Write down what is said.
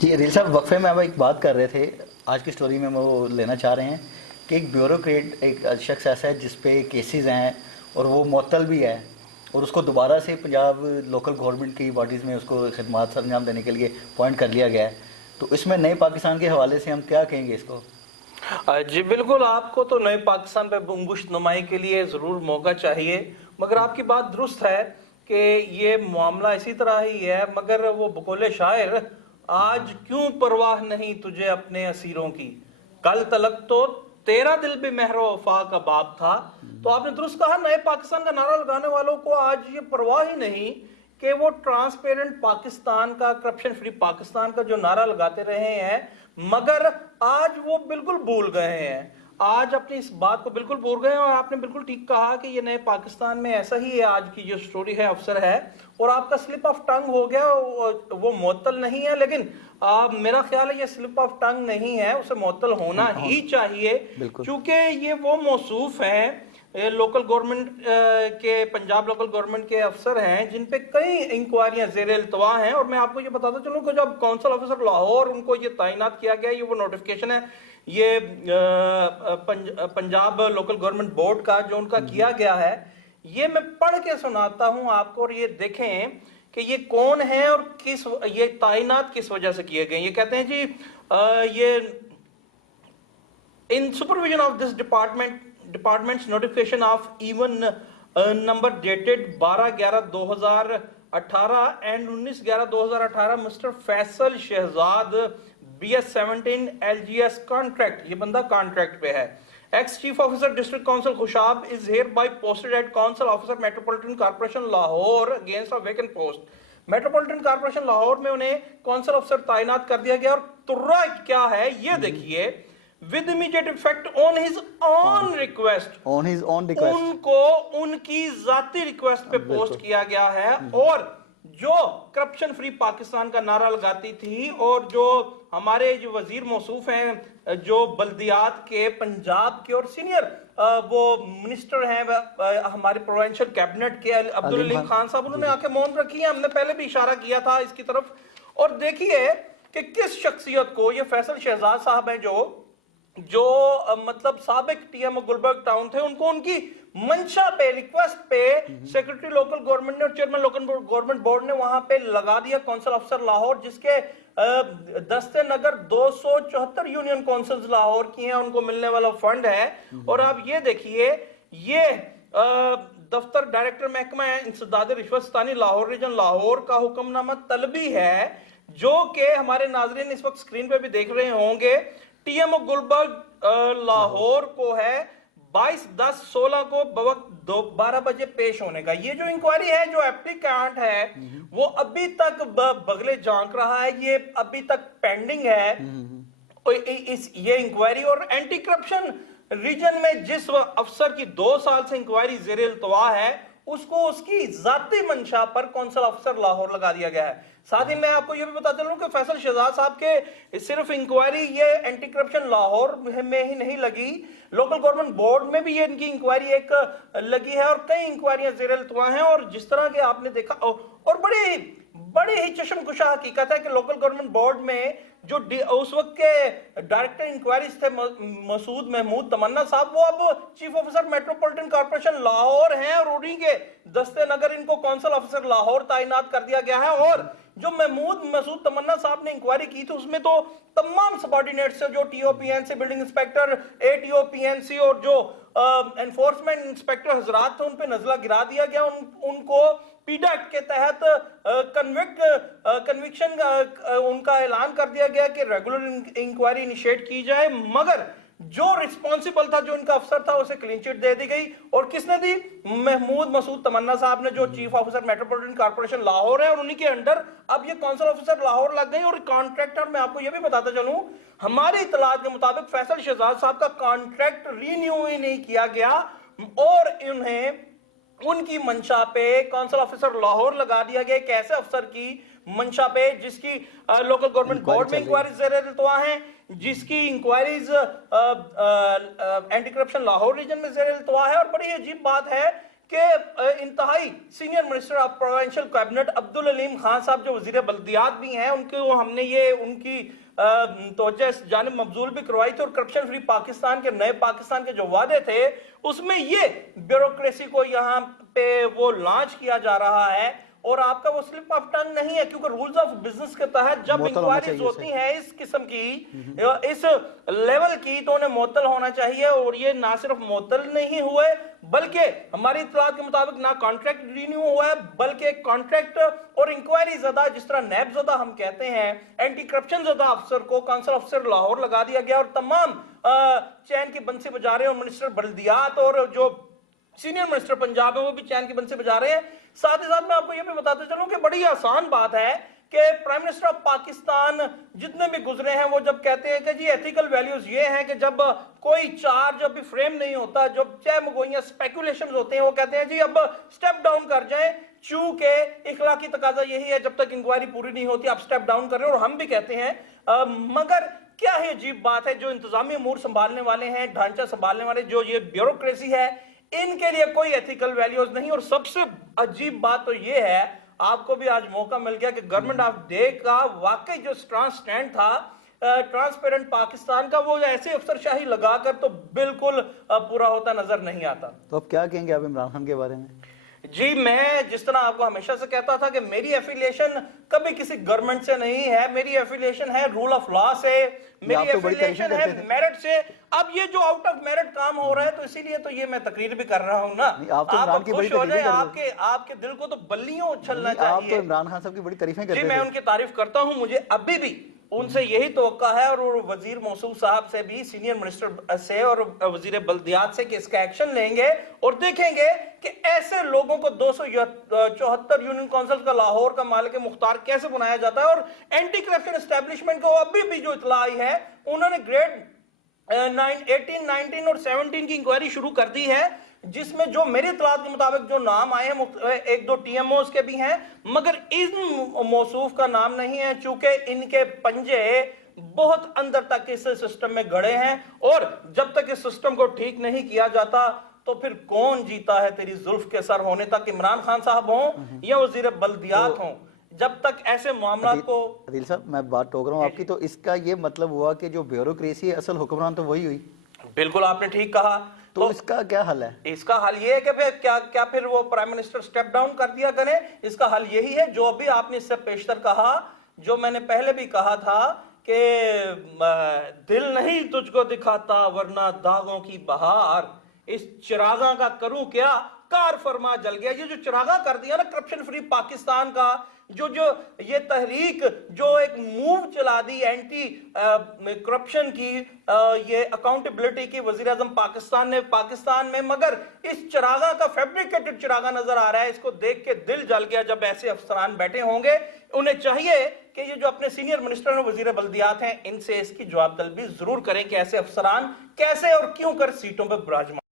جی rail صاحب، وقفے میں اب ایک بات کر رہے تھے، آج کی سٹوری میں وہ لینا چاہ رہے ہیں کہ ایک بیوروکریٹ، ایک شخص ایسا ہے جس پہ کیسز ہیں اور وہ معطل بھی ہے، اور اس کو دوبارہ سے پنجاب لوکل گورنمنٹ کی باڈیز میں اس کو خدمات سر انجام دینے کے لیے اپوائنٹ کر لیا گیا ہے. تو اس میں نئے پاکستان کے حوالے سے ہم کیا کہیں گے اس کو؟ جی بالکل، آپ کو تو نئے پاکستان پہ انگشت نمائی کے لیے ضرور موقع چاہیے، مگر آپ کی بات درست ہے کہ یہ معاملہ اسی طرح ہی ہے. مگر وہ بقول شاعر، آج کیوں پرواہ نہیں تجھے اپنے اسیروں کی، کل تلک تو تیرا دل بھی مہر و وفا کا باب تھا. تو آپ نے درست کہا، نئے پاکستان کا نعرہ لگانے والوں کو آج یہ پرواہ ہی نہیں کہ وہ ٹرانسپیرنٹ پاکستان کا، کرپشن فری پاکستان کا جو نعرہ لگاتے رہے ہیں، مگر آج وہ بالکل بھول گئے ہیں. آج اپنی اس بات کو بالکل بھول گئے ہیں. اور آپ نے بالکل ٹھیک کہا کہ یہ نئے پاکستان میں ایسا ہی ہے. آج کی جو سٹوری ہے افسر ہے، اور آپ کا سلپ آف ٹنگ ہو گیا، وہ معطل نہیں ہے. لیکن میرا خیال ہے یہ سلپ آف ٹنگ نہیں ہے، اسے معطل ہونا ہی چاہیے، چونکہ یہ وہ موصوف ہیں لوکل گورنمنٹ کے، پنجاب لوکل گورنمنٹ کے افسر ہیں جن پہ کئی انکوائریاں زیر التوا ہیں. اور میں آپ کو یہ بتاتا چلوں کہ جب کونسل آفیسر لاہور ان کو یہ تعینات کیا گیا، یہ وہ نوٹیفکیشن ہے، یہ پنجاب لوکل گورنمنٹ بورڈ کا جو ان کا کیا گیا ہے، یہ میں پڑھ کے سناتا ہوں آپ کو، اور یہ دیکھیں کہ یہ کون ہے اور یہ تعینات کس وجہ سے کیے گئے. یہ کہتے ہیں جی یہ in supervision of this department's notification of even number dated 12/11/2018 and 19/11/2018 Mr. Faisal Shehzad BS17 LGS contract, یہ بندہ کانٹریکٹ پہ ہے. Ex Chief Officer District Council Khushab is hereby posted at Council Officer Metropolitan Corporation Lahore against a vacant post. Metropolitan corporation Lahore میں انہیں council افسر تعینات کر دیا گیا. اور ترہ کیا ہے یہ دیکھیے، with immediate effect on his own request، ان کو ان کی ذاتی ریکویسٹ پہ پوسٹ کیا گیا ہے. اور جو کرپشن فری پاکستان کا نعرہ لگاتی تھی، اور جو ہمارے جو وزیر موصوف ہیں جو بلدیات کے، پنجاب کے، اور سینئر وہ منسٹر ہیں ہمارے پروونشل کیبنٹ کے، عبدالعلیم خان صاحب، انہوں نے آ کے مون رکھی ہے. ہم نے پہلے بھی اشارہ کیا تھا اس کی طرف. اور دیکھیے کہ کس شخصیت کو، یہ فیصل شہزاد صاحب ہیں جو مطلب سابق T M O Gulberg town تھے، ان کو ان کی منشا پہ، ریکویسٹ پہ سیکرٹری لوکل گورنمنٹ نے اور چیئرمین لوکل گورنمنٹ بورڈ نے وہاں پہ لگا دیا کونسل افسر لاہور، جس کے دستے نگر 274 یونین کونسلز لاہور کی ہیں، ان کو ملنے والا فنڈ ہے. اور آپ یہ دیکھیے، یہ دفتر ڈائریکٹر محکمہ انسداد رشوت ستانی لاہور ریجن لاہور کا حکم نامہ طلبی ہے، جو کہ ہمارے ناظرین اس وقت سکرین پہ بھی دیکھ رہے ہوں گے. T M O Gulberg Lahore کو ہے 22/10/16 کو بوقت 12 بجے پیش ہونے کا. یہ جو انکوائری ہے، جو اپلیکانٹ ہے وہ ابھی تک بغلے جھانک رہا ہے، یہ ابھی تک پینڈنگ ہے یہ انکوائری. اور اینٹی کرپشن ریجن میں جس افسر کی 2 سال سے انکوائری زیر التوا ہے، اس کو اس کی ذاتی منشا پر کونسل افسر لاہور لگا دیا گیا ہے. ساتھ ہی میں آپ کو یہ بھی بتا چلوں کہ فیصل شہزاد صاحب کے صرف انکوائری یہ اینٹی کرپشن لاہور میں ہی نہیں لگی، لوکل گورنمنٹ بورڈ میں بھی یہ ان کی انکوائری ایک لگی ہے، اور کئی انکوائریاں زیر التوا ہیں. اور جس طرح کہ آپ نے دیکھا، اور بڑی ہی چشم کشا حقیقت ہے کہ لوکل گورنمنٹ بورڈ میں جو اس وقت کے ڈائریکٹر انکوائریز تھے مسعود محمود تمنا صاحب، وہ اب chief officer metropolitan corporation Lahore ہیں، اور انہی کے دستے نگر ان کو کونسل آفیسر لاہور تعینات کر دیا گیا ہے. اور جو مسعود تمنا صاحب نے انکوائری کی تھی، اس میں تو تمام سبارڈینیٹ سے، جو T O P N C building inspector, A T O P N C, اور جو انفورسمنٹ انسپیکٹر حضرات تھے، ان پہ نزلہ گرا دیا گیا. ان کو پیڈا ایکٹ کے تحت کنوکشن ان کا اعلان کر دیا گیا کہ ریگولر انکوائری انیشیٹ کی جائے. مگر جو ریسپانسیبل تھا، جو ان کا افسر تھا، اسے کلین چٹ دے دی گئی. اور کس نے دی؟ مسعود تمنا صاحب نے، جو chief officer metropolitan corporation Lahore ہے، اور انہی کے انڈر اب یہ کونسل آفیسر لاہور لگ گئی. اور کانٹریکٹر میں آپ کو یہ بھی بتاتا چلوں، ہماری اطلاعات کے مطابق فیصل شہزاد صاحب کا کانٹریکٹ رینیو ہی نہیں کیا گیا، اور انہیں ان کی منشا پہ کونسل آفیسر لاہور لگا دیا گیا. ایک ایسے افسر کی منشا پہ جس کی لوکل گورنمنٹ بورڈ میں انکوائریز زیر التوا ہیں، جس کی inquiries anti corruption Lahore region میں زیر التوا ہے. اور بڑی عجیب بات ہے کہ انتہائی senior minister of provincial cabinet Abdul Aleem Khan صاحب جو وزیر بلدیات بھی ہیں، ان کو ہم نے یہ ان کی توجہ اس جانب مبذول بھی کروائی تھی، اور کرپشن فری پاکستان کے نئے پاکستان کے جو وعدے تھے اس میں یہ بیوروکریسی کو یہاں پہ وہ لانچ کیا جا رہا ہے، اور آپ کا وہ سلپ آف ٹنگ نہیں ہے، کیونکہ رولز آف بزنس کے تحت جب انکوائریز ہوتی ہیں اس قسم کی، اس لیول کی، تو انہیں معطل ہونا چاہیے، اور یہ نہ صرف معطل نہیں ہوئے بلکہ ہماری اطلاعات کے مطابق نہ کانٹریکٹ رینیو ہوا ہے، بلکہ کانٹریکٹ اور انکوائری زدہ، جس طرح نیب زدہ ہم کہتے ہیں، اینٹی کرپشن زدہ افسر کو کانسل افسر لاہور لگا دیا گیا، اور تمام چین کی بنسی بجا رہے ہیں، اور منسٹر بلدیات اور جو سینئر منسٹر پنجاب ہے وہ بھی چین کی بنسی بجا رہے ہیں۔ ساتھ ہی ساتھ میں آپ کو یہ بھی بتاتے چلوں کہ بڑی آسان بات ہے کہ پرائم منسٹر آف پاکستان جتنے بھی گزرے ہیں وہ جب کہتے ہیں کہ جی ایتھیکل ویلیوز یہ ہیں کہ جب کوئی چارج ابھی فریم نہیں ہوتا، جب چہ مگوئیاں سپیکولیشنز ہوتے ہیں، وہ کہتے ہیں جی اب سٹیپ ڈاؤن کر جائیں، چونکہ اخلاقی تقاضا یہی ہے جب تک انکوائری پوری نہیں ہوتی آپ سٹیپ ڈاؤن کر رہے ہیں، اور ہم بھی کہتے ہیں مگر کیا ہے عجیب بات ہے، جو انتظامی امور سنبھالنے والے ہیں، ڈھانچہ سنبھالنے والے، جو یہ بیوروکریسی ہے، ان کے لیے کوئی ایتھیکل ویلیوز نہیں۔ اور سب سے عجیب بات تو یہ ہے، آپ کو بھی آج موقع مل گیا کہ گورنمنٹ آف ڈے کا واقعی جو سٹینڈ تھا ٹرانسپیرنٹ پاکستان کا، وہ ایسے افسر شاہی لگا کر تو بالکل پورا ہوتا نظر نہیں آتا۔ تو اب کیا کہیں گے آپ عمران خان کے بارے میں؟ جی میں جس طرح آپ کو ہمیشہ سے کہتا تھا کہ میری ایفیلیشن کبھی کسی گورنمنٹ سے نہیں ہے، میری ایفیلیشن ہے رول آف لا سے، میری ایفیلیشن ہے میرٹ سے۔ اب یہ جو آؤٹ آف میرٹ کام ہو رہا ہے تو اسی لیے تو یہ میں تقریر بھی کر رہا ہوں نا، آپ خوش ہو جائیں، آپ کے دل کو تو بلیوں اچھلنا چاہیے۔ آپ تو عمران خان صاحب کی بڑی تعریفیں کرتے جی ہیں۔ میں ان کی تعریف کرتا ہوں، مجھے ابھی بھی ان سے یہی توقع ہے، اور وزیر موصوف صاحب سے بھی، سینئر منسٹر سے اور وزیر بلدیات سے، کہ اس کا ایکشن لیں گے اور دیکھیں گے کہ ایسے لوگوں کو 274 یونین کونسل کا لاہور کا مالک مختار کیسے بنایا جاتا ہے۔ اور اینٹی کرپشن اسٹیبلشمنٹ کو ابھی بھی جو اطلاع آئی ہے، انہوں نے گریڈ 18, 19 اور 17 کی انکوائری شروع کر دی ہے، جس میں جو میری اطلاعات کے مطابق جو نام آئے ہیں، ایک دو ٹی ایم اوز کے بھی ہیں، مگر ان موصوف کا نام نہیں ہے، چونکہ ان کے پنجے بہت اندر تک اس سسٹم میں گڑے ہیں، اور جب تک اس سسٹم کو ٹھیک نہیں کیا جاتا تو پھر کون جیتا ہے تیری زلف کے سر ہونے تک، عمران خان صاحب ہوں یا وزیر بلدیات ہوں، جب تک ایسے معاملات کو۔ عدیل صاحب میں بات ٹوک رہا ہوں آپ کی، تو اس کا یہ مطلب ہوا کہ جو بیوروکریسی ہے اصل حکمران تو وہی ہوئی؟ بالکل آپ نے ٹھیک کہا۔ تو اس کا کیا حل ہے؟ اس کا حل یہ ہے کہ کیا پھر وہ پرائم منسٹر سٹیپ ڈاؤن کر دیا کریں؟ اس کا حل یہی ہے جو ابھی آپ نے اس سے پیشتر کہا، جو میں نے پہلے بھی کہا تھا کہ دل نہیں تجھ کو دکھاتا ورنہ داغوں کی بہار، اس چراغاں کا کروں کیا، کار فرما جل گیا۔ یہ جو چراغاں کر دیا نا کرپشن فری پاکستان کا، جو یہ تحریک جو ایک موو چلا دی اینٹی کرپشن کی، یہ اکاؤنٹیبلٹی کی، وزیر اعظم پاکستان نے پاکستان میں، مگر اس چراغاں کا فیبریکیٹڈ چراغاں نظر آ رہا ہے، اس کو دیکھ کے دل جل گیا۔ جب ایسے افسران بیٹھے ہوں گے، انہیں چاہیے کہ یہ جو اپنے سینئر منسٹر اور وزیر بلدیات ہیں، ان سے اس کی جواب طلبی ضرور کریں کہ ایسے افسران کیسے اور کیوں کر سیٹوں پہ براجمان